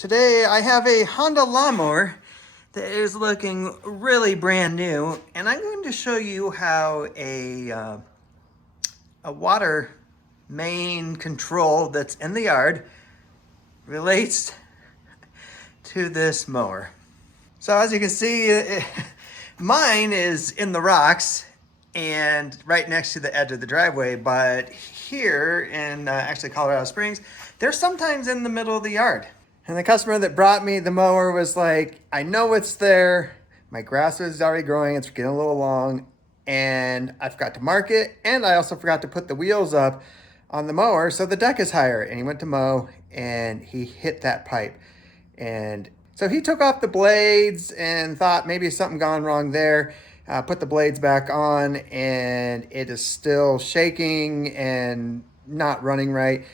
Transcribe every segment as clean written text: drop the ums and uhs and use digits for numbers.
Today I have a Honda lawnmower that is looking really brand new, and I'm going to show you how a water main control that's in the yard relates to this mower. So as you can see, mine is in the rocks and right next to the edge of the driveway, but here in actually Colorado Springs, they're sometimes in the middle of the yard. And the customer that brought me the mower was like, I know it's there. My grass is already growing. It's getting a little long. And I forgot to mark it. And I also forgot to put the wheels up on the mower so the deck is higher. And he went to mow and he hit that pipe. And so he took off the blades and thought maybe something gone wrong there. Put the blades back on and it is still shaking and not running right.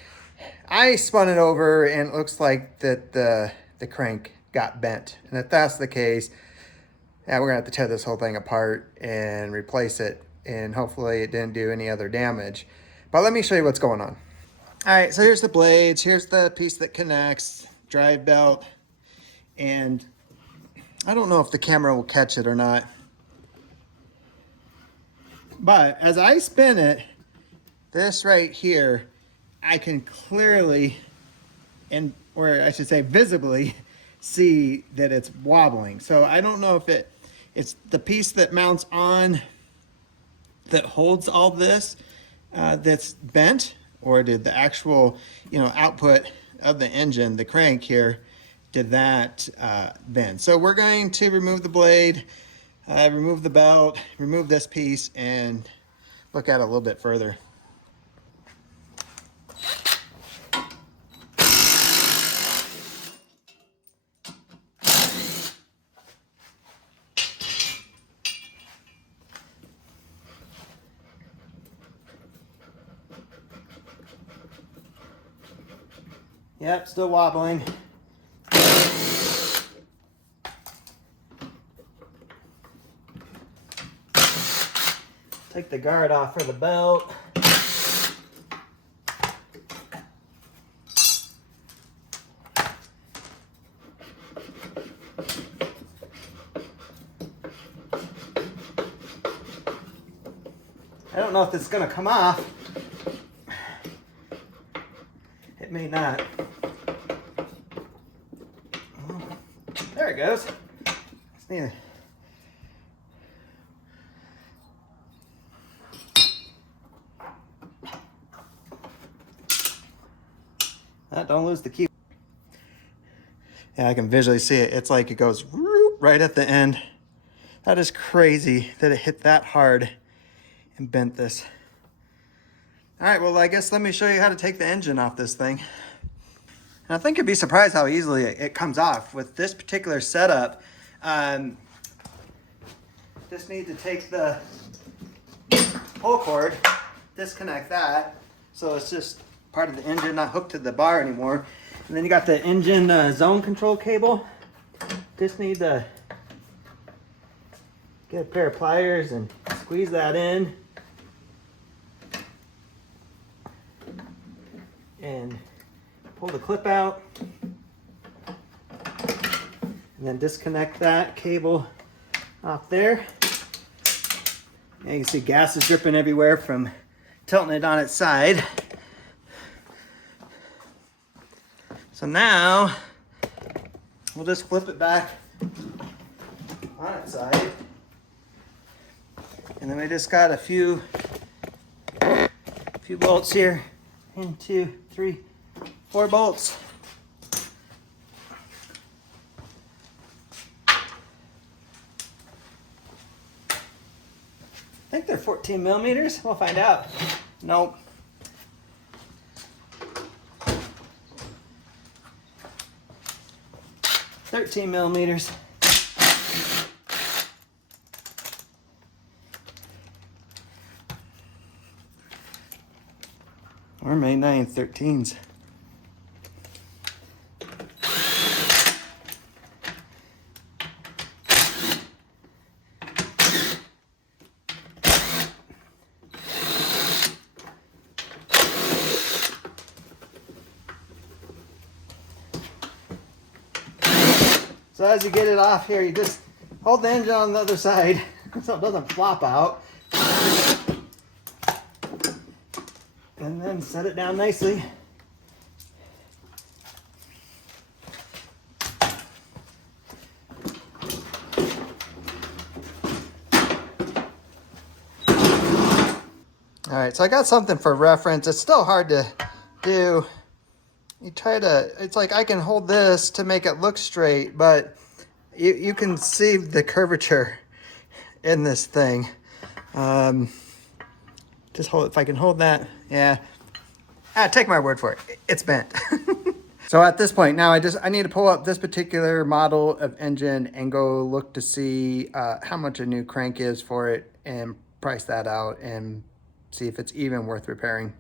I spun it over and it looks like that the crank got bent. And if that's the case, yeah, we're gonna have to tear this whole thing apart and replace it. And hopefully it didn't do any other damage. But let me show you what's going on. All right, so here's the blades. Here's the piece that connects, drive belt. And I don't know if the camera will catch it or not. But as I spin it, this right here, I can clearly, or I should say visibly, see that it's wobbling. So I don't know if it's the piece that mounts on that holds all this that's bent, or did the actual, output of the engine, the crank here, did that bend. So we're going to remove the blade, remove the belt, remove this piece, and look at it a little bit further. Yep, still wobbling. Take the guard off for the belt. I don't know if this is going to come off. It may not. There it goes. Just need don't lose the key. Yeah, I can visually see it. It's like it goes right at the end. That is crazy that it hit that hard and bent this. All right, well, I guess let me show you how to take the engine off this thing. And I think you'd be surprised how easily it comes off with this particular setup. Just need to take the pull cord, disconnect that, so it's just part of the engine, not hooked to the bar anymore. And then you got the engine zone control cable. Just need to get a pair of pliers and squeeze that in. And pull the clip out. And then disconnect that cable off there. And you can see gas is dripping everywhere from tilting it on its side. So now we'll just flip it back on its side. And then we just got a few bolts here. 1, 2, 3, 4 bolts. I think they're 14 millimeters. We'll find out. Nope. $13 millimeters. Or May 9th, 13s. So as you get it off here, you just hold the engine on the other side so it doesn't flop out. And then set it down nicely. All right, so I got something for reference. It's still hard to do. You try to, it's like I can hold this to make it look straight, but you can see the curvature in this thing. Just hold, if I can hold that, yeah. Take my word for it, it's bent. So at this point now, I need to pull up this particular model of engine and go look to see how much a new crank is for it and price that out and see if it's even worth repairing.